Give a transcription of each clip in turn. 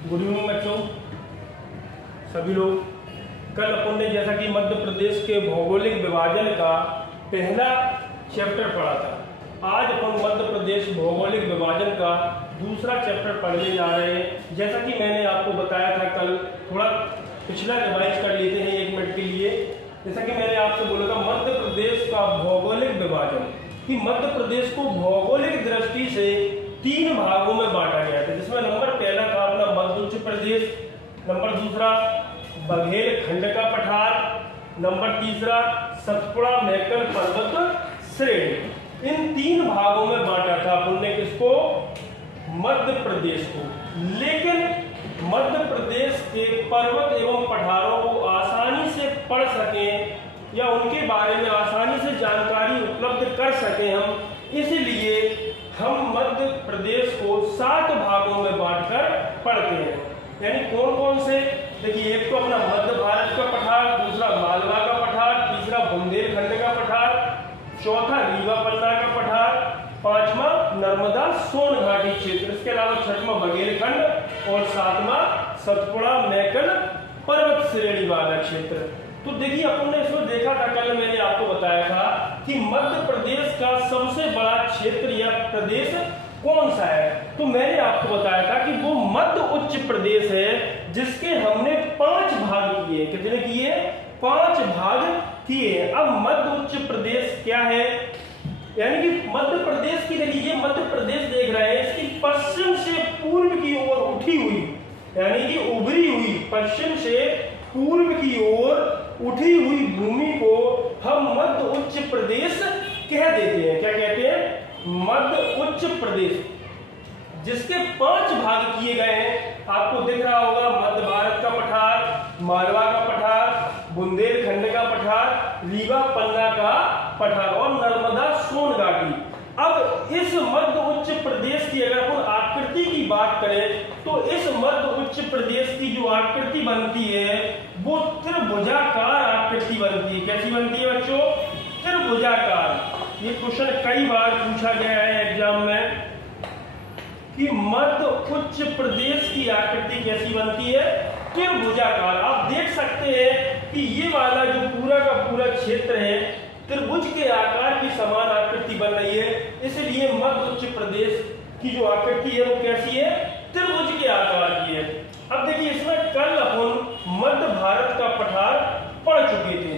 Good evening बच्चों, सभी लोग। कल अपन ने जैसा कि मध्य प्रदेश के भौगोलिक विभाजन का पहला चैप्टर पढ़ा था, आज अपन मध्य प्रदेश भौगोलिक विभाजन का दूसरा चैप्टर पढ़ने जा रहे हैं। जैसा कि मैंने आपको बताया था कल, थोड़ा पिछला रिवाइज कर लेते हैं 1 मिनट के लिए। जैसा कि मैंने आपसे बोला था मध्य प्रदेश का भौगोलिक विभाजन, कि मध्य प्रदेश को भौगोलिक दृष्टि से 3 भागों में बांटा गया था, जिसमें नंबर पहला था अपना मध्य उच्च प्रदेश, नंबर दूसरा बघेलखंड का पठार, नंबर तीसरा सतपुड़ा मैकल पर्वत श्रेणी। इन 3 भागों में बांटा था अपन ने किसको? मध्य प्रदेश को। लेकिन मध्य प्रदेश के पर्वत एवं पठारों को आसानी से पढ़ सकें या उनके बारे में आसानी से जानकारी उपलब्ध कर सकें हम, इसलिए हम मध्य प्रदेश को 7 भागों में बांटकर पढ़ते हैं। यानी कौन कौन से? देखिए, एक तो अपना मध्य भारत का पठार, दूसरा मालवा का पठार, तीसरा बुंदेलखंड का पठार, चौथा रीवा पन्ना का पठार, 5वां नर्मदा सोन घाटी क्षेत्र, इसके अलावा 6वां बघेलखंड और 7वां सतपुड़ा मैकल पर्वत श्रेणी वाला क्षेत्र। तो देखिए, अपन ने इसमें देखा था, कल मैंने आपको बताया था कि मध्य प्रदेश का सबसे बड़ा क्षेत्र या प्रदेश कौन सा है। तो मैंने आपको बताया था कि वो मध्य उच्च प्रदेश है, जिसके हमने 5 भाग किए। कितने किए? 5 भाग किए। अब मध्य उच्च प्रदेश क्या है? यानी कि मध्य प्रदेश की, देखिए मध्य प्रदेश देख रहे हैं, इसकी पश्चिम से पूर्व की ओर उठी हुई, यानी कि उभरी हुई पश्चिम से पूर्व की ओर उठी हुई भूमि को हम मध्य उच्च प्रदेश कह देते हैं। क्या कहते हैं? मध्य उच्च प्रदेश, जिसके 5 भाग किए गए हैं। आपको दिख रहा होगा मध्य भारत का पठार, मालवा का पठार, बुंदेलखंड का पठार, रीवा पन्ना का पठार और नर्मदा सोन घाटी। अब इस मध्य उच्च प्रदेश की अगर हम आकृति की बात करें, तो इस मध्य उच्च प्रदेश की जो आकृति बनती है वो त्रिभुजाकार आकृति बनती है। कैसी बनती है बच्चों? त्रिभुजाकार। ये क्वेश्चन कई बार पूछा गया है एग्जाम में कि मध्य उच्च प्रदेश की आकृति कैसी बनती है? त्रिभुजाकार। आप देख सकते हैं कि ये वाला जो पूरा का पूरा क्षेत्र है त्रिभुज के आकार की समान आकृति बन रही है, इसलिए मध्य उच्च प्रदेश की जो आकृति है वो कैसी है? त्रिभुज के आकार की है। अब देखिए, इसमें कल अपन मध्य भारत का पठार पढ़ चुके थे।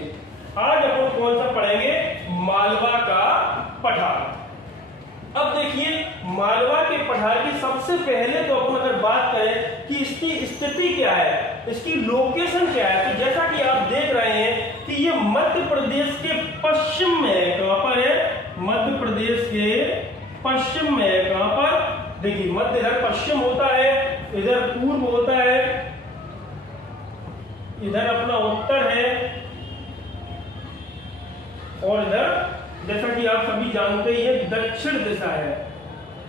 आज अपन कौन सा पढ़ेंगे? मालवा का पठार। अब देखिए, मालवा के पठार की सबसे पहले तो अपन अगर बात करें कि इसकी स्थिति क्या है, इसकी लोकेशन क्या है, तो जैसा कि आप देख रहे हैं कि ये मध्य प्रदेश के पश्चिम में है। कहां पर है? मध्य प्रदेश के पश्चिम में है। कहां पर? देखिए, मध्य इधर पश्चिम होता है, इधर पूर्व होता है, इधर अपना उत्तर है और इधर, जैसा कि आप सभी जानते ही हैं, दक्षिण दिशा है।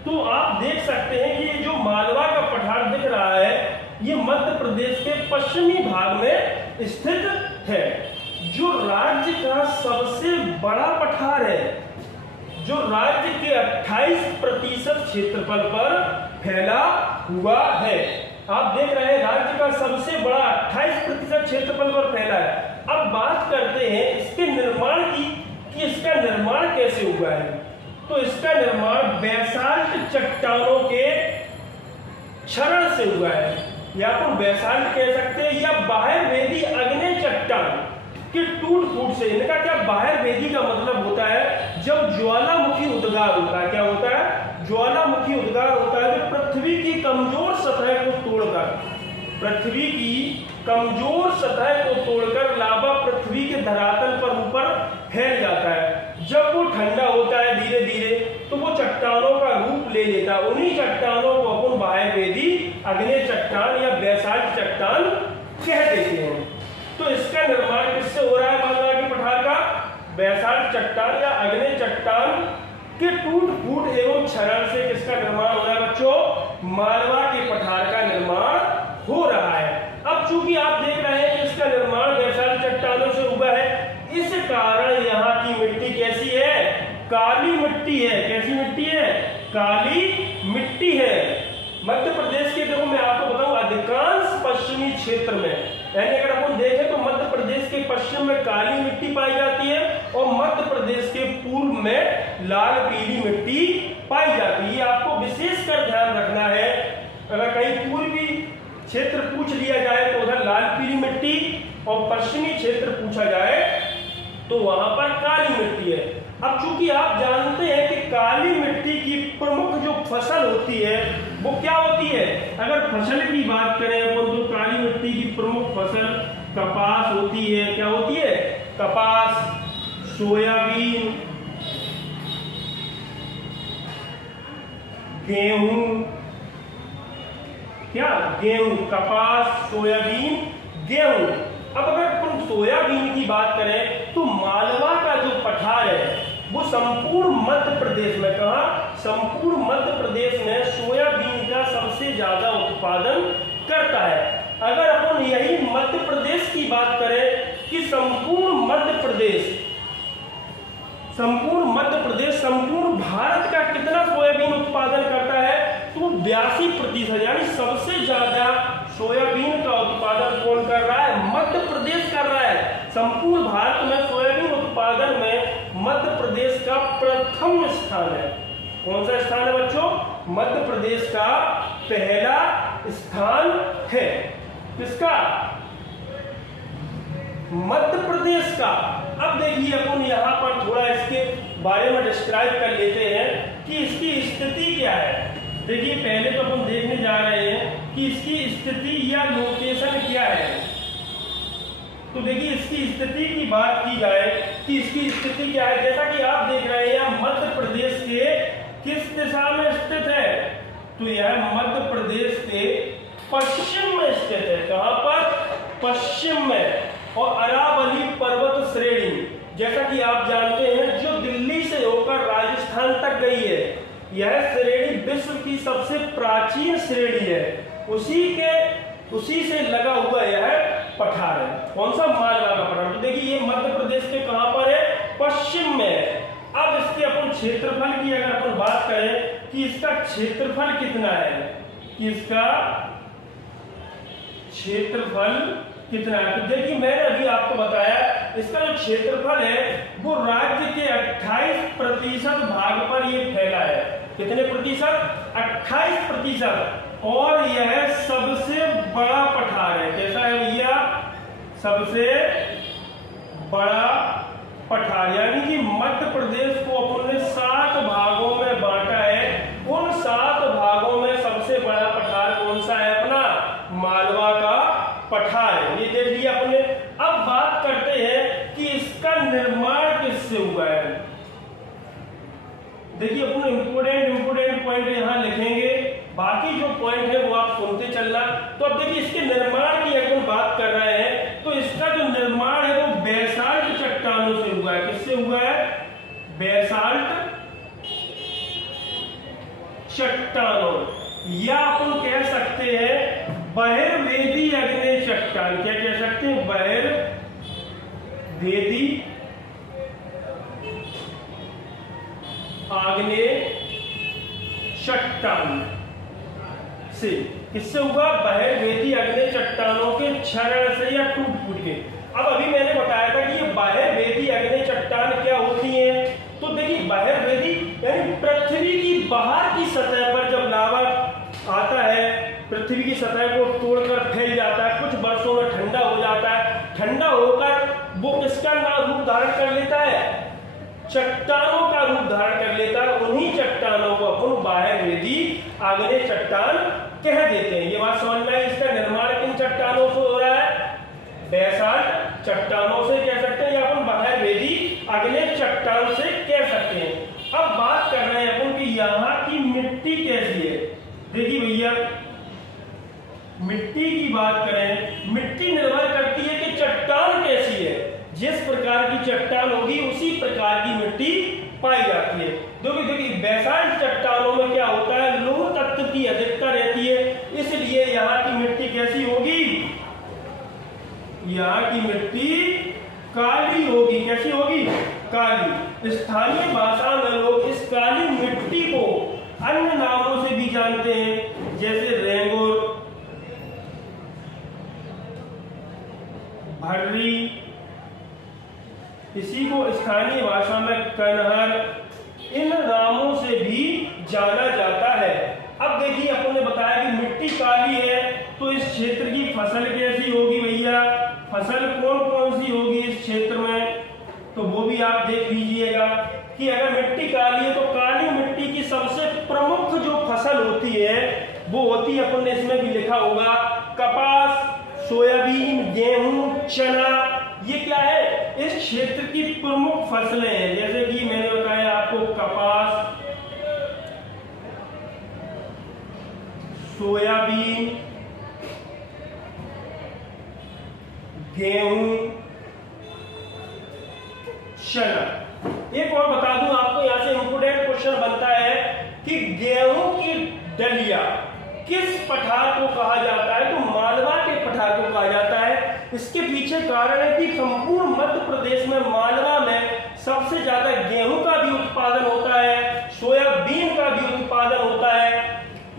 तो आप देख सकते हैं कि ये जो मालवा का पठार दिख रहा है, ये मध्य प्रदेश के पश्चिमी भाग में स्थित है। जो राज्य का सबसे बड़ा पठार है, जो राज्य के 28% क्षेत्रफल पर फैला हुआ है। आप देख रहे हैं राज्य का सबसे बड़ा 28% क्षेत्रफल पर फैला है। अब बात करते हैं इसके निर्माण की, कि इसका निर्माण कैसे हुआ है। तो इसका निर्माण बैसाल्ट चट्टानों के क्षरण से हुआ है, या अपन बैसाल्ट कह सकते हैं, या बाह्यवेदी अग्नि चट्टान के टूट फूट से। इनका क्या बाह्यवेदी का मतलब होता है? जब ज्वालामुखी उद्गार होता है। क्या होता है? ज्वालामुखी उद्गार होता है, जो पृथ्वी की कमजोर सतह को तोड़कर, पृथ्वी की कमजोर सतह को तोड़कर लावा पृथ्वी के धरातल पर ऊपर फैल जाता है। जब वो ठंडा होता है धीरे धीरे, तो वो चट्टानों का रूप ले लेता है। उन्हीं चट्टानों को अपन बाह्यवेदी अग्नि चट्टान या बैसाल्ट चट्टान कह देते हैं। तो इसका निर्माण किससे हो रहा है? मालवा के पठार का बैसाल्ट चट्टान या अग्नि चट्टान के टूट फूट एवं क्षरण से किसका निर्माण हो रहा है बच्चों? मालवा के पठार का निर्माण हो रहा है। अब चूंकि आप देख रहे हैं कि इसका निर्माण बैसाल्ट चट्टानों से हुआ है, इस कारण यहाँ की मिट्टी कैसी है? काली मिट्टी है। कैसी मिट्टी है? काली मिट्टी है। मध्य प्रदेश के, देखो मैं आपको बताऊं, अधिकांश पश्चिमी क्षेत्र में, यानी अगर अपन देखें तो मध्य प्रदेश के पश्चिम में काली मिट्टी पाई जाती है और मध्य प्रदेश के पूर्व में लाल पीली मिट्टी पाई जाती है। ये आपको विशेषकर ध्यान रखना है। अगर कहीं पूर्वी क्षेत्र पूछ लिया जाए तो उधर लाल पीली मिट्टी और पश्चिमी क्षेत्र पूछा जाए तो वहां पर काली मिट्टी है। अब चूंकि आप जानते हैं कि काली मिट्टी की प्रमुख जो फसल होती है वो क्या होती है, अगर फसल की बात करें अपन तो काली मिट्टी की प्रमुख फसल कपास होती है। क्या होती है? कपास, सोयाबीन, गेहूं, क्या गेहूं, कपास, सोयाबीन, गेहूं। अब अगर अपन सोयाबीन की बात करें तो मालवा का जो पठार है वो संपूर्ण मध्य प्रदेश में, कहा संपूर्ण मध्य प्रदेश में सोयाबीन का सबसे ज्यादा उत्पादन करता है। अगर अपन यही मध्य प्रदेश की बात करें कि संपूर्ण मध्य प्रदेश संपूर्ण भारत का कितना सोयाबीन उत्पादन करता है तो 82%, यानी सबसे ज्यादा सोयाबीन का उत्पादन कौन कर रहा है? मध्य प्रदेश कर रहा है। संपूर्ण भारत में सोयाबीन उत्पादन में मध्य प्रदेश का प्रथम स्थान है। कौन सा स्थान है बच्चों? मध्य प्रदेश का पहला स्थान है। किसका? मध्य प्रदेश का। अब देखिए अपन यहाँ पर थोड़ा इसके बारे में डिस्क्राइब कर लेते हैं कि इसकी स्थिति क्या है। देखिए पहले तो अपन देखने जा रहे हैं कि इसकी स्थिति या लोकेशन क्या है। तो देखिए इसकी स्थिति की बात की जाए कि इसकी स्थिति क्या है, जैसा कि आप देख रहे हैं मध्य प्रदेश के किस दिशा में स्थित है, तो यह मध्य प्रदेश के पश्चिम में स्थित है। कहां पर? पश्चिम में। और अरावली पर्वत श्रेणी, जैसा कि आप जानते हैं, जो दिल्ली से होकर राजस्थान तक गई है, यह श्रेणी विश्व की सबसे प्राचीन श्रेणी है। उसी से लगा हुआ यह पठार है। कौन सा? मालवा का पठार। तो देखिए ये मध्य प्रदेश के कहां पर है? पश्चिम में। अब इसके अपन क्षेत्रफल की अगर अपन बात करें कि इसका क्षेत्रफल कितना है, कि इसका क्षेत्रफल कितना है, तो देखिए मैंने अभी आपको बताया इसका जो क्षेत्रफल है वो राज्य के 28% भाग पर ये फैला है। कितने प्रतिशत? 28%। और यह सबसे बड़ा पठार है। कैसा है भैया? सबसे बड़ा पठार। यानी कि मध्य प्रदेश को अपन ने 7 भागों में बांटा है। उन 7 भागों में सबसे बड़ा पठार कौन सा है? अपना मालवा का पठार है। ये देख लिया अपने। अब बात करते हैं कि इसका निर्माण किससे हुआ है। देखिए अपने इंपोर्टेंट पॉइंट यहां लिखेंगे, बाकी जो पॉइंट है वो आप सुनते चलना। तो अब देखिए इसके निर्माण की अगर बात कर रहे हैं तो इसका जो निर्माण है वो बेसाल्ट चट्टानों से हुआ है। किससे हुआ है? बेसाल्ट चट्टानों, या अपन कह सकते हैं बहिर्वेदी अग्नेय चट्टान। क्या कह सकते हैं? बहिर्वेदी आग्नेय चट्टान से। किससे हुआ? बहिर्वेदी अग्नेय चट्टानों के क्षरण से या टूट के। अब अभी मैंने बताया था कि ये बहिर्वेदी अग्नेय चट्टान क्या होती है। तो देखिए बहिर्वेदी यानी पृथ्वी की बाहर की सतह पर जब लावा आता है, पृथ्वी की सतह को तोड़कर फैल जाता है, कुछ वर्षों में ठंडा हो जाता है, ठंडा होकर वो किसका रूप धारण कर लेता है? चट्टानों का रूप धारण कर लेता है। उन्हीं चट्टानों को अपन बहिर्वेदी आग्नेय चट्टान कह देते हैं। ये बात समझ में आई। इसका निर्माण किन चट्टानों से हो रहा है? बेसाल्ट चट्टानों से कह सकते हैं या अपन बहिर्वेदी आग्नेय चट्टान से कह सकते हैं। अब बात कर रहे हैं अपन कि यहाँ की मिट्टी कैसी है। देखिए भैया मिट्टी की बात करें, मिट्टी निर्भर करती है कि चट्टान कैसी है। जिस प्रकार की चट्टान होगी उसी प्रकार की मिट्टी पाई जाती है। देखिए बेसाल्ट चट्टानों में क्या होता है? लौह तत्व की अधिकता रहती है, इसलिए यहाँ की मिट्टी कैसी होगी? यहाँ की मिट्टी काली होगी। कैसी होगी? काली। स्थानीय भाषा में लोग इस काली मिट्टी को अन्य नामों से भी जानते हैं, जैसे रेंगुर, स्थानीय भाषा में कनहर, इन नामों से भी जाना जाता है। अब देखिए, अपन ने बताया कि मिट्टी काली है, तो इस क्षेत्र की फसल कैसी होगी भैया, फसल कौन कौन सी होगी इस क्षेत्र में, तो वो भी आप देख लीजिएगा कि अगर मिट्टी काली है तो काली मिट्टी की सबसे प्रमुख जो फसल होती है वो होती है, अपन ने इसमें भी लिखा होगा, कपास, सोयाबीन, गेहूं, चना। ये क्या है, इस क्षेत्र की प्रमुख फसलें हैं। जैसे कि मैंने बताया आपको, कपास, सोयाबीन, गेहूं, चना। एक और बता दूं आपको, यहां से इंपोर्टेंट क्वेश्चन बनता है कि गेहूं की डलिया किस पठार को कहा जाता है, तो मालवा के पठार को कहा जाता है। इसके पीछे कारण है कि संपूर्ण मध्य प्रदेश में मालवा में सबसे ज्यादा गेहूं का भी उत्पादन होता है, सोयाबीन का भी उत्पादन होता है,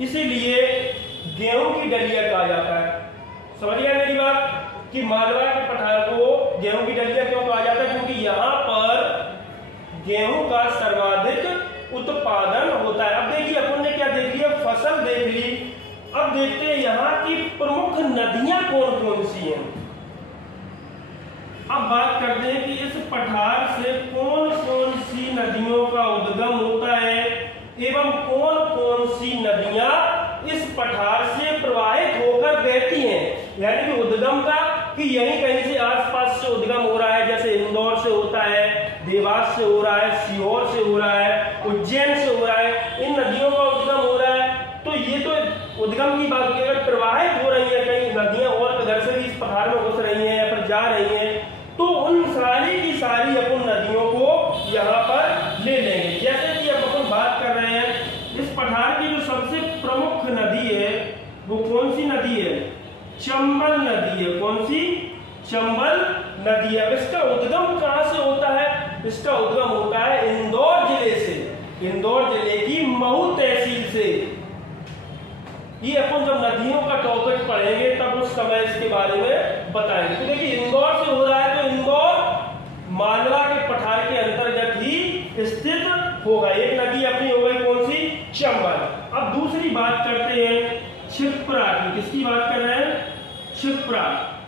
इसीलिए गेहूं की डलिया कहा जाता है। समझिए मेरी बात कि मालवा के पठार को गेहूं की डलिया क्यों कहा जाता है, क्योंकि यहाँ पर गेहूं का सर्वाधिक उत्पादन होता है। अब देखिए, अपन ने क्या देख लिया, फसल देख ली। अब देखते हैं यहाँ की प्रमुख नदियां कौन कौन सी हैं। अब बात करते हैं कि इस पठार से कौन कौन सी नदियों का उद्गम होता है एवं कौन कौन सी नदियां इस पठार से प्रवाहित होकर बहती हैं। यानी कि उद्गम का, कि यहीं कहीं से आसपास से उद्गम हो रहा है, जैसे इंदौर से होता है, देवास से हो रहा है, सीहोर से हो रहा है, उज्जैन से हो रहा है, इन नदियों का उद्गम हो रहा है। तो ये तो उद्गम की बात की, अगर प्रवाहित हो रही है कई नदियां और इधर से भी इस पठार में घुस रही हैं या फिर जा रही हैं, तो उन सारी की सारी अपन नदियों को यहाँ पर ले लेंगे। जैसे कि अब अपन बात कर रहे हैं, इस पठार की जो सबसे प्रमुख नदी है वो कौन सी नदी है, चंबल नदी है। कौन सी, चंबल नदी है। इसका उद्गम कहां से होता है, इसका उद्गम होता है इंदौर जिले से, इंदौर जिले की महू तहसील से। ये अपन जब नदियों का टॉपिक पढ़ेंगे तब उस समय इसके बारे में बताएंगे। तो देखिए, इंदौर से हो रहा है तो इंदौर मालवा के पठार के अंतर्गत ही स्थित होगा। एक नदी अपनी हो गई कौन सी, चंबल। अब दूसरी बात करते हैं क्षिप्रा की। किसकी बात कर रहे हैं, क्षिप्रा।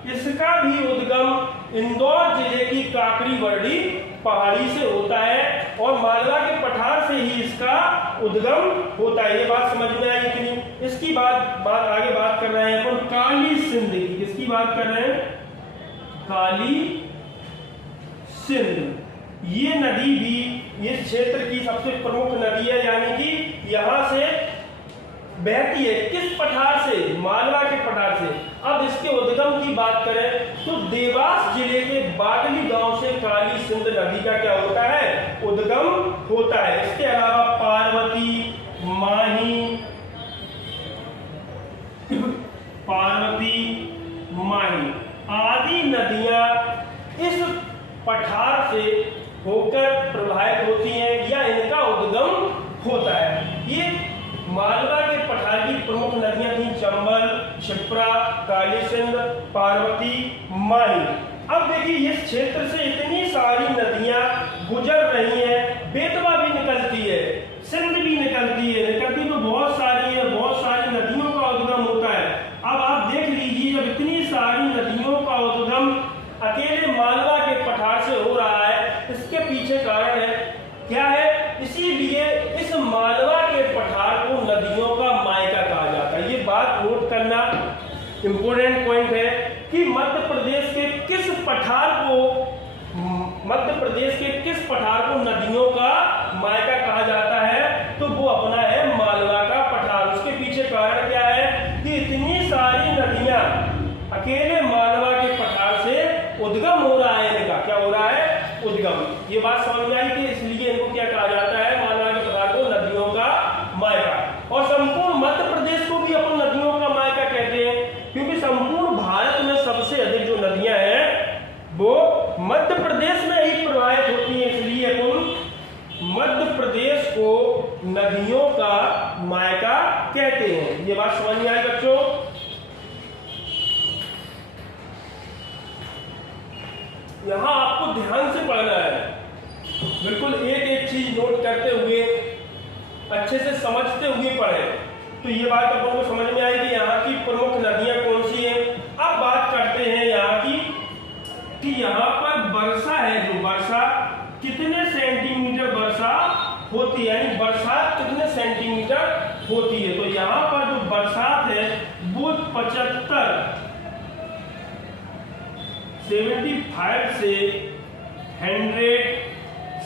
इसका भी उद्गम इंदौर जिले की काकड़ी वर्डी पहाड़ी से होता है और मालवा के पठार से ही इसका उद्गम होता है। ये बात समझ में आई इतनी। इसकी बात आगे बात कर रहे हैं अपन काली सिंध की। किसकी बात कर रहे हैं, काली सिंध। ये नदी भी इस क्षेत्र की सबसे प्रमुख नदी है, यानी कि यहां से बहती है। किस पठार से, मालवा के पठार से। अब इसके उद्गम की बात करें तो देवास जिले के बागली गांव से काली सिंध नदी का क्या होता है, उद्गम होता है। इसके अलावा पार्वती, माही आदि नदियां इस पठार से होकर प्रवाहित होती हैं या इनका उद्गम होता है। ये मालवा के पठार की प्रमुख नदियां थी, चंबल, क्षिप्रा, काली सिंध, पार्वती, माही। अब देखिए, इस क्षेत्र से इतनी सारी नदियां गुजर रही हैं, बेतवा भी निकलती है, सिंध भी निकलती है, निकलती तो बहुत सारी है, बहुत सारी नदियों का उद्गम होता है। अब आप देख लीजिए, जब इतनी सारी नदियों का उद्गम अकेले मालवा के पठार से हो रहा है, इसके पीछे कारण है क्या है, इसीलिए इस मालवा के पठार को नदियों का मायका कहा जाता है। ये बात नोट करना इंपोर्टेंट पॉइंट है कि मध्य प्रदेश के किस पठार को नदियों का मायका कहा जाता है, तो वो अपना है मालवा का पठार। उसके पीछे कारण क्या है कि इतनी सारी नदियां अकेले मालवा के पठार से उद्गम हो रहा है, इनका क्या हो रहा है, उद्गम। ये बात समझ में आई कि इसलिए इनको क्या कहा जाता है, मालवा के पठार को नदियों का मायका। और संपूर्ण मध्य प्रदेश को भी अपन नदियों का मायका कहते हैं, क्योंकि संपूर्ण भारत में सबसे अधिक जो नदियां हैं वो मध्य प्रदेश में ही प्रवाहित होती हैं, इसलिए अपन मध्य प्रदेश को नदियों का मायका कहते हैं। ये बात समझ में आई बच्चों। यहां आपको ध्यान से पढ़ना है बिल्कुल एक एक चीज नोट करते हुए अच्छे से समझते हुए पढ़े, तो ये बात अपन को समझ में आई कि यहाँ की प्रमुख नदियां कौन सी हैं। अब बात करते हैं यहाँ की कि यहाँ पर वर्षा है, जो वर्षा कितने सेंटीमीटर वर्षा होती है, यानी बरसात कितने सेंटीमीटर होती है। तो यहाँ पर जो बरसात है वो 75 से 100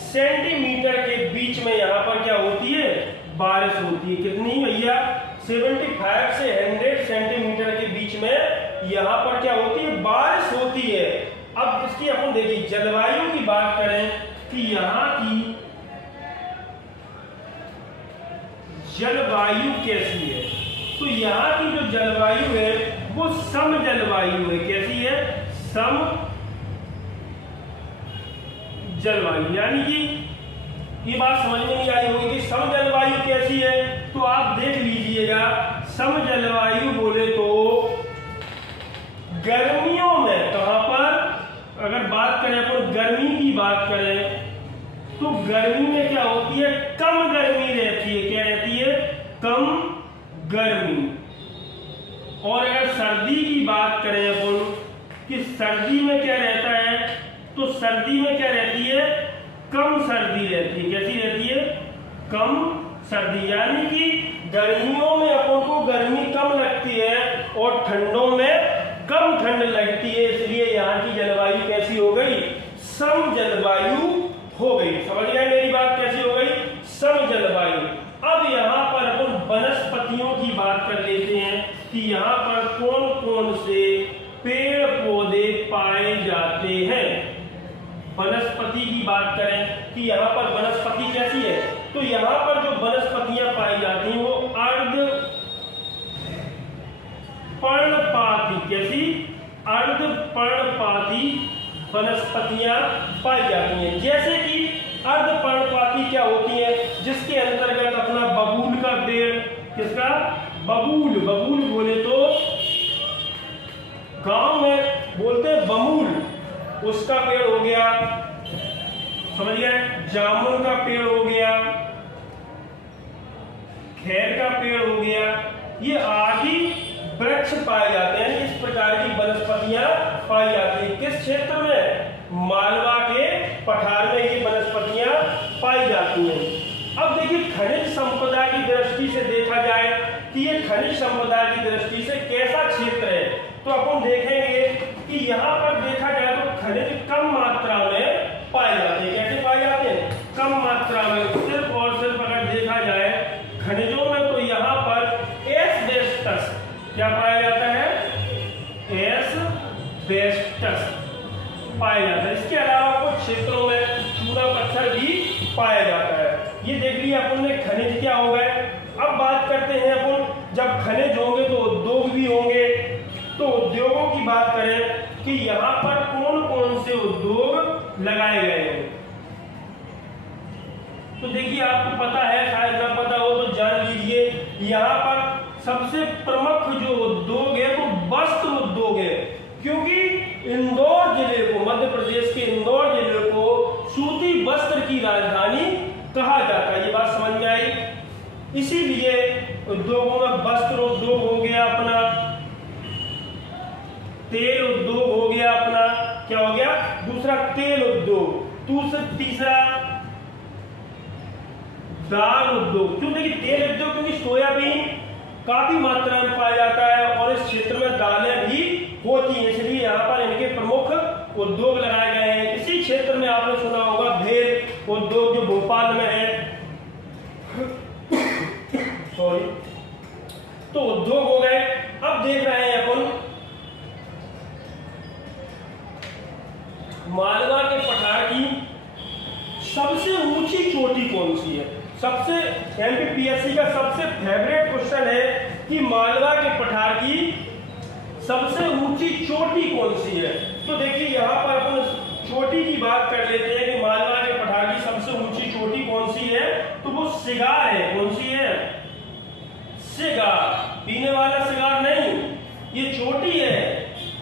सेंटीमीटर के बीच में यहाँ पर क्या होती है, बारिश होती है। कितनी भैया, 75 से 100 सेंटीमीटर के बीच में यहाँ पर क्या होती है, बारिश होती है। अब इसकी अपन देखिए जलवायु की बात करें कि यहाँ की जलवायु कैसी है, तो यहाँ की जो जलवायु है वो सम जलवायु है। कैसी है, सम जलवायु। यानी कि ये बात समझ में नहीं आई होगी कि सम जलवायु कैसी है, तो आप देख लीजिएगा। सम जलवायु बोले तो गर्मियों में, कहां पर अगर बात करें अपन गर्मी की बात करें तो गर्मी में क्या होती है, कम गर्मी रहती है। क्या रहती है, कम गर्मी। और अगर सर्दी की बात करें अपन कि सर्दी में क्या रहता है, तो सर्दी में क्या रहती है, कम सर्दी रहती है। कैसी रहती है, कम सर्दी। यानी कि गर्मियों में अपन को गर्मी कम लगती है और ठंडों में कम ठंड लगती है, इसलिए यहाँ की जलवायु कैसी हो गई, सम जलवायु हो गई। समझ गए मेरी बात, कैसी हो गई, सम जलवायु। अब यहाँ पर अपन वनस्पतियों की बात कर लेते हैं कि यहाँ पर कौन कौन से पेड़ पौधे पाए जाते हैं। वनस्पति की बात करें कि यहाँ पर वनस्पति कैसी है, तो यहाँ पर जो वनस्पतियां पाई जाती हैं वो अर्ध पर्णपाती, कैसी, अर्ध पर्णपाती वनस्पतियां पाई जाती हैं। जैसे कि अर्ध पर्णपाती क्या होती है, जिसके अंतर्गत अपना बबूल का पेड़, किसका, बबूल, बबूल बोले तो गांव में बोलते हैं बमूल, उसका पेड़ हो गया, समझ गए, जामुन का पेड़ हो गया, खैर का पेड़ हो गया, ये आदि वृक्ष पाए जाते हैं। इस प्रकार की वनस्पतियां पाई जाती है किस क्षेत्र में, मालवा के पठार में ये वनस्पतियां पाई जाती हैं। अब देखिए खनिज संपदा की दृष्टि से देखा जाए कि ये खनिज संपदा की दृष्टि से कैसा क्षेत्र है, तो अपन देखेंगे कि यहाँ पर देखा जाए तो खनिज कम मात्रा में पाए जाते हैं। कैसे पाए जाते हैं, कम मात्रा में। सिर्फ और सिर्फ अगर देखा जाए खनिजों में तो यहाँ पर एस्बेस्टस क्या पाया जाता है, एस्बेस्टस पाया जाता है। इसके अलावा कुछ क्षेत्रों में चूना पत्थर भी पाया जाता है। ये देख लिया अपन ने खनिज क्या हो गए। अब बात करते हैं अपन, जब खनिज होंगे तो उद्योग भी होंगे, तो उद्योगों की बात करें कि यहाँ पर कौन कौन से उद्योग लगाए गए हैं। तो देखिए आपको पता है, शायद ना पता हो तो जान लीजिए, यहाँ पर सबसे प्रमुख जो उद्योग है वो वस्त्र उद्योग है, क्योंकि इंदौर जिले को, मध्य प्रदेश के इंदौर जिले को सूती वस्त्र की राजधानी कहा जाता है। ये बात समझ में आई। इसीलिए उद्योगों में वस्त्र उद्योग हो गया अपना, तेल उद्योग हो गया अपना, क्या हो गया, दूसरा तेल उद्योग, तीसरा दाल उद्योग। क्यों, देखिए तेल उद्योग क्योंकि सोयाबीन काफी मात्रा में पाया जाता है और इस क्षेत्र में दालें भी होती हैं, इसलिए यहाँ पर इनके प्रमुख उद्योग लगाए गए हैं। इसी क्षेत्र में आपने सुना होगा भेल उद्योग जो भोपाल में है, सॉरी, तो उद्योग हो गए। अब देख रहे हैं अपन मालवा के पठार की सबसे ऊंची चोटी कौन सी है। सबसे एमपीपीएससी का सबसे फेवरेट क्वेश्चन है कि मालवा के पठार की सबसे ऊंची चोटी कौन सी है। तो देखिए यहाँ पर अपन चोटी की बात कर लेते हैं कि मालवा के पठार की सबसे ऊंची चोटी कौन सी है, तो वो सिगार है। कौन सी है, सिगार, पीने वाला सिगार नहीं, ये चोटी है।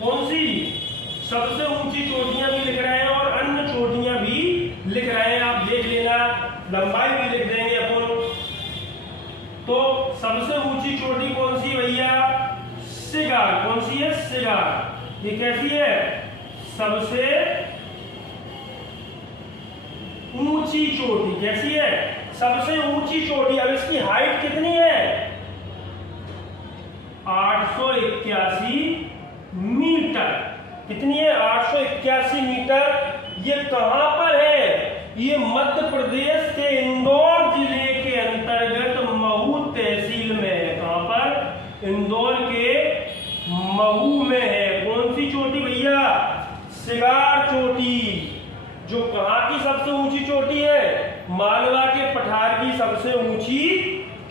कौन सी, सबसे ऊंची चोटियां भी लिख रहे हैं और अन्य चोटियां भी लिख रहे हैं, आप देख शिगार। कौन सी है? शिगार। ये कैसी है? सबसे ऊंची चोटी। कैसी है? सबसे ऊंची चोटी। अब इसकी हाइट कितनी है? 881 मीटर। कितनी है? 881 मीटर। ये कहां पर है? ये मध्य प्रदेश के इंदौर जिले के अंतर्गत महू तहसील में है। कहां पर? इंदौर के महू में है। कौन सी चोटी भैया? शिगार चोटी। जो कहां की सबसे ऊंची चोटी है? मालवा के पठार की सबसे ऊंची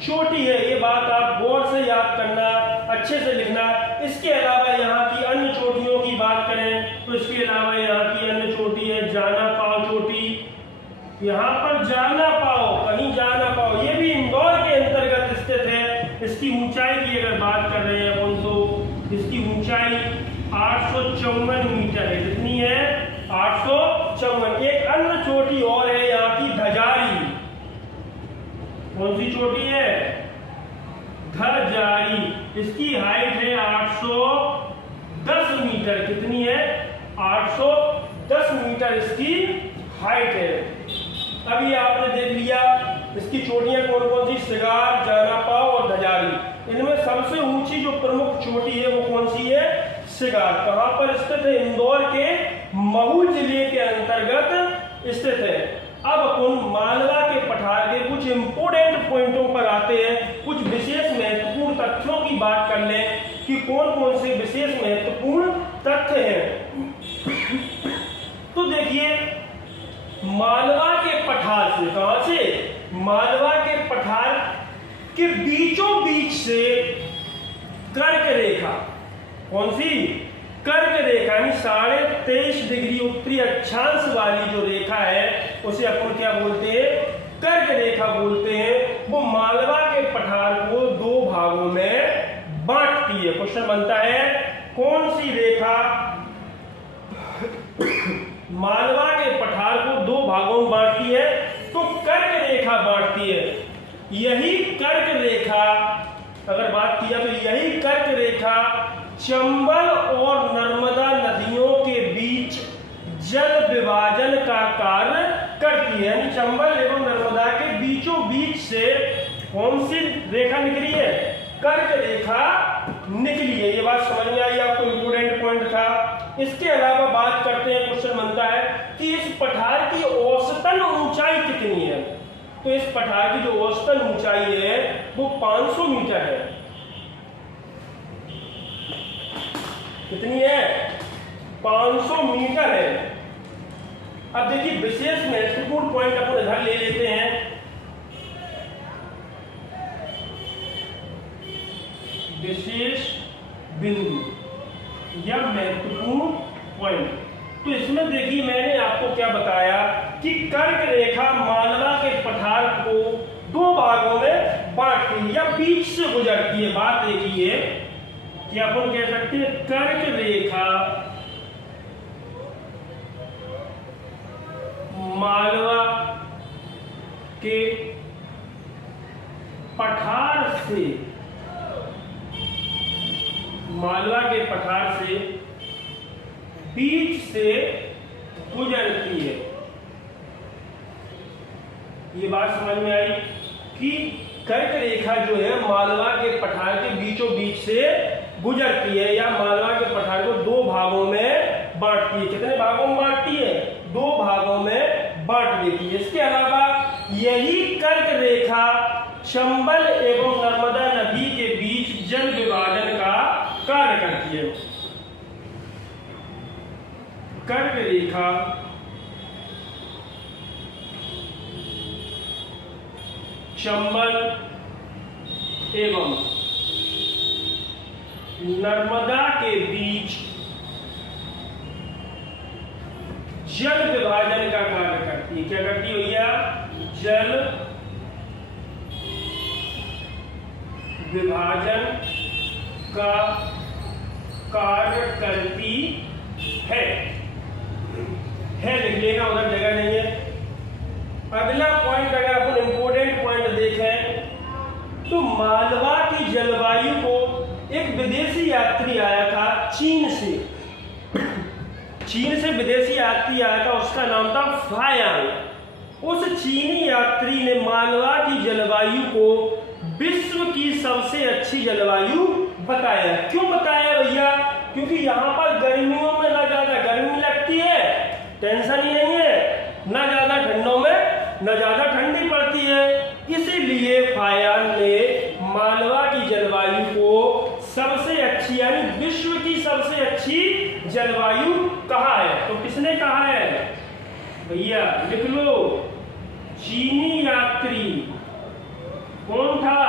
चोटी है। ये बात आप गौर से याद करना, अच्छे से लिखना। इसके अलावा यहाँ की अन्य चोटियों की बात करें तो इसके अलावा यहाँ की अन्य चोटी है जाना पाव चोटी। यहाँ पर जाना पाओ, कहीं जाना पाओ, ये भी इंदौर के अंतर्गत स्थित है। इसकी ऊंचाई की अगर बात कर रहे हैं अपन तो इसकी ऊंचाई 854 मीटर है। कितनी है? 854। एक अन्य चोटी और है यहाँ की धजारी। कौन सी चोटी है? धजारी। इसकी हाइट है 810 मीटर। कितनी है? 810 मीटर इसकी हाइट है। अभी आपने देख लिया इसकी चोटियां कौन कौन सी? शिगार, जाना पाव और धजारी। इनमें सबसे ऊंची जो प्रमुख चोटी है वो कौन सी है? शिगार। कहां पर स्थित है? इंदौर के महू जिले के अंतर्गत स्थित है। अब अपन मालवा के पठार के कुछ इंपोर्टेंट पॉइंटों पर आते हैं। कुछ विशेष महत्वपूर्ण तथ्यों की बात कर लें कि कौन कौन से विशेष महत्वपूर्ण तथ्य हैं। तो देखिए, मालवा के पठार से, कहां से? मालवा के पठार के बीचों बीच से कर्क रेखा। कौन सी? कर्क रेखा, यानी 23.5 डिग्री उत्तरी अक्षांश वाली जो रेखा है उसे अपन क्या बोलते हैं? कर्क रेखा बोलते हैं। वो मालवा के पठार को दो भागों में बांटती है। क्वेश्चन बनता है कौन सी रेखा मालवा के पठार को दो भागों में बांटती है? तो कर्क रेखा बांटती है। यही कर्क रेखा, अगर बात किया तो यही कर्क रेखा चंबल और नर्मदा नदियों के बीच जल विभाजन का कार्य करती है। यानी चंबल एवं नर्मदा के बीचों बीच से कौन सी रेखा निकली है? कर्क रेखा निकली है। ये बात समझ में आई आपको? इंपोर्टेंट पॉइंट था। इसके अलावा बात करते हैं, क्वेश्चन बनता है कि इस पठार की औसतन ऊंचाई कितनी है? तो इस पठार की जो औसतन ऊंचाई है वो 500 मीटर है। कितनी है? 500 मीटर है। अब देखिए, विशेष महत्वपूर्ण पॉइंट अपन इधर ले लेते हैं। विशेष बिंदु या महत्वपूर्ण पॉइंट। तो इसमें देखिए, मैंने आपको क्या बताया कि कर्क रेखा मालवा के पठार को दो भागों में बांटती है या बीच से गुजरती है। बात एक ही है कि अपन कह सकते हैं कर्क रेखा मालवा के पठार से, मालवा के पठार से बीच से गुजरती है। ये बात समझ में आई कि कर्क रेखा जो है मालवा के पठार के बीचों बीच से गुजरती है या मालवा के पठार को दो भागों में बांटती है। कितने भागों में बांटती है? दो भागों में बांट देती है। इसके अलावा यही कर्क रेखा चंबल एवं नर्मदा नदी के बीच जल विभाजन का कार्य करती है। कर्क रेखा चंबल एवं नर्मदा के बीच जल विभाजन का कार्य करती है। क्या करती है भैया? जल विभाजन का कार्य करती है। लिख लेना, उधर जगह नहीं है। अगला पॉइंट, अगर अपन इंपोर्टेंट पॉइंट देखें तो मालवा की जलवायु को एक विदेशी यात्री आया था चीन से। चीन से विदेशी यात्री आया था, उसका नाम था फायांग। उस चीनी यात्री ने मालवा की जलवायु को विश्व की सबसे अच्छी जलवायु बताया। क्यों बताया भैया? क्योंकि यहाँ पर गर्मियों में ना ज्यादा गर्मी लगती है, टेंशन ही नहीं है, ना ज्यादा ठंडों में ना ज्यादा ठंडी पड़ती है। इसीलिए फायांग ने मालवा की जलवायु को सबसे अच्छी यानी विश्व की सबसे अच्छी जलवायु कहा है। तो किसने कहा है भैया? लिख लो, चीनी यात्री। कौन था?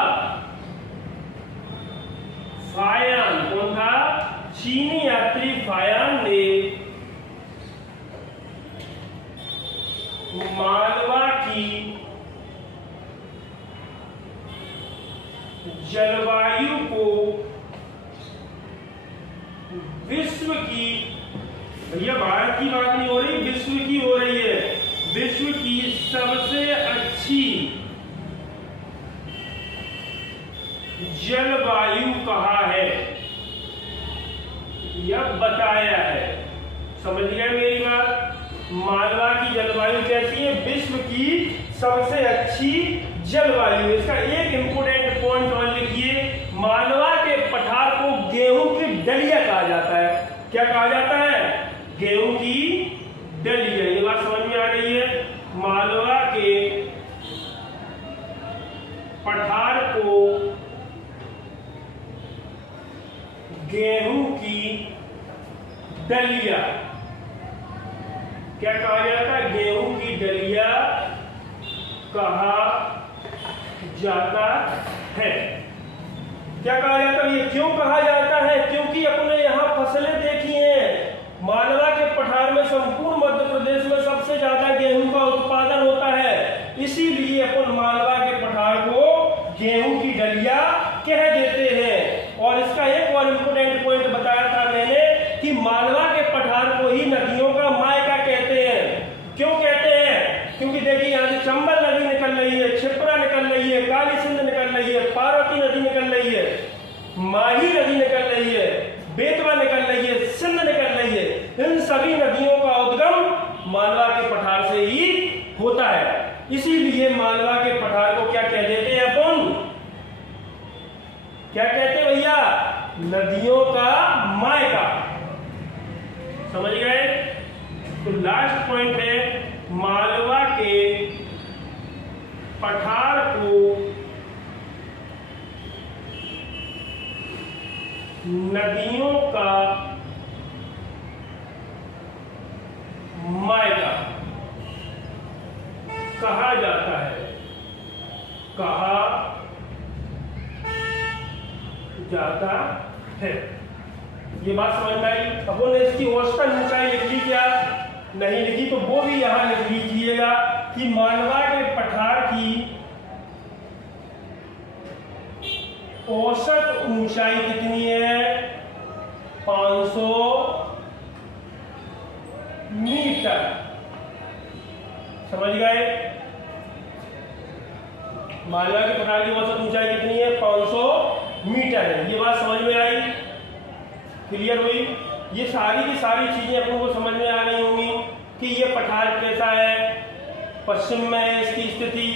फायांग। कौन था? चीनी यात्री फायांग ने मालवा की जलवायु को विश्व की, भैया भारत की बात नहीं हो रही, विश्व की हो रही है, विश्व की सबसे अच्छी जलवायु कहा है या बताया है। समझ गए मेरी बात? मालवा की जलवायु कैसी है? विश्व की सबसे अच्छी जलवायु। इसका एक इंपोर्टेंट पॉइंट और लिखिए, मालवा के पठार को गेहूं की डलिया कहा जाता है। क्या कहा जाता है? गेहूं की डलिया। ये बात समझ में आ रही है? मालवा के पठार को गेहूं की डलिया क्या कहा जाता है? गेहूं की डलिया कहा जाता है। क्या कहा जाता है? ये क्यों कहा जाता है? क्योंकि अपने यहाँ फसलें देखी हैं, मालवा के पठार में संपूर्ण मध्य प्रदेश में सबसे ज्यादा गेहूं का उत्पादन होता है। इसीलिए अपन मालवा के पठार को गेहूं की डलिया कह देते हैं। और इसका एक और इम्पोर्टेंट पॉइंट बताया था मैंने कि मालवा के पठार को ही नदियों का मायका कहते हैं। क्यों कहते हैं? क्योंकि देखिए यहाँ से चंबल नदी निकल रही है, क्षिप्रा निकल रही है, काली सिंध निकल रही है, पार्वती नदी निकल रही है, माही नदी निकल रही है, बेतवा निकल रही है, सिंध निकल रही है। इन सभी नदियों का उद्गम मालवा के पठार से ही होता है। इसीलिए मालवा के पठार को क्या कह देते हैं अपन? क्या कहते हैं भैया? नदियों का मायका। समझ गए? तो लास्ट पॉइंट है, मालवा के पठार को नदियों का मायका कहा जाता है। कहा जाता है। ये बात समझ में आई? अपन ने इसकी औसतन ऊंचाई लिख ली, क्या नहीं लिखी? तो वो भी यहां लिख लीजिएगा कि मालवा के पठार की औसत ऊंचाई कितनी है? 500 मीटर। समझ गए? मालवा के पठार की औसत ऊंचाई कितनी है? 500 मीटर है। ये बात समझ में आई? क्लियर हुई? ये सारी की सारी चीजें अपन को समझ में आ गई होंगी कि ये पठार कैसा है, पश्चिम में है इसकी स्थिति,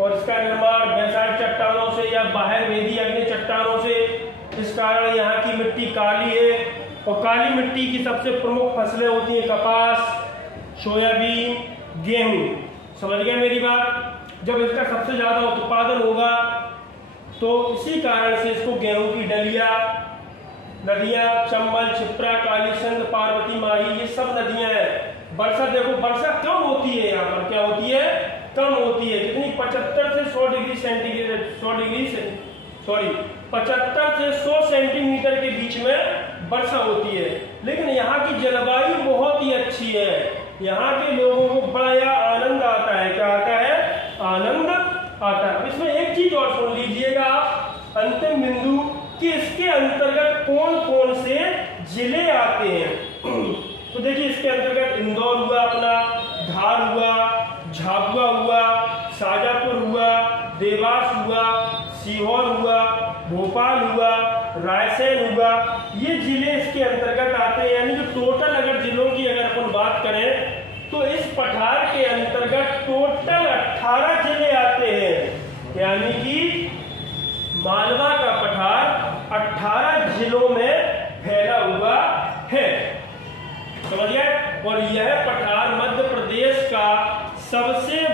और इसका निर्माण बेसाल्ट चट्टानों से या बाहर वेदी अग्नि चट्टानों से। इस कारण यहाँ की मिट्टी काली है, और काली मिट्टी की सबसे प्रमुख फसलें होती हैं कपास, सोयाबीन, गेहूं। समझ गए मेरी बात? जब इसका सबसे ज्यादा उत्पादन होगा तो इसी कारण से इसको गेहूं की डलिया, नदियां चंबल, क्षिप्रा, काली सिंध, पार्वती, माही, ये सब नदियां हैं। वर्षा देखो, वर्षा कम होती है यहाँ पर। क्या होती है? कम होती है। कितनी? 75 से 100 डिग्री सेंटीग्रेड, 75 से 100 सेंटीमीटर के बीच में वर्षा होती है। लेकिन यहाँ की जलवायु बहुत ही अच्छी है। यहाँ के लोगों को बड़ा आनंद आता है। क्या आता है? आनंद आता है। इसमें एक चीज और सुन लीजिएगा आप, अंतिम बिंदु, कि इसके अंतर्गत कौन कौन से जिले आते हैं। तो देखिए, इसके अंतर्गत इंदौर हुआ, अपना धार हुआ, झाबुआ हुआ, शाजापुर हुआ, देवास हुआ, सीहोर हुआ, भोपाल हुआ, रायसेन हुआ, ये जिले इसके अंतर्गत आते हैं। यानी कि टोटल अगर जिलों की अगर अपन बात करें तो इस पठार के अंतर्गत टोटल 18 जिले आते हैं। यानी कि मालवा का पठार 18 जिलों में फैला हुआ है, समझ गए। और यह पठार मध्य प्रदेश का सबसे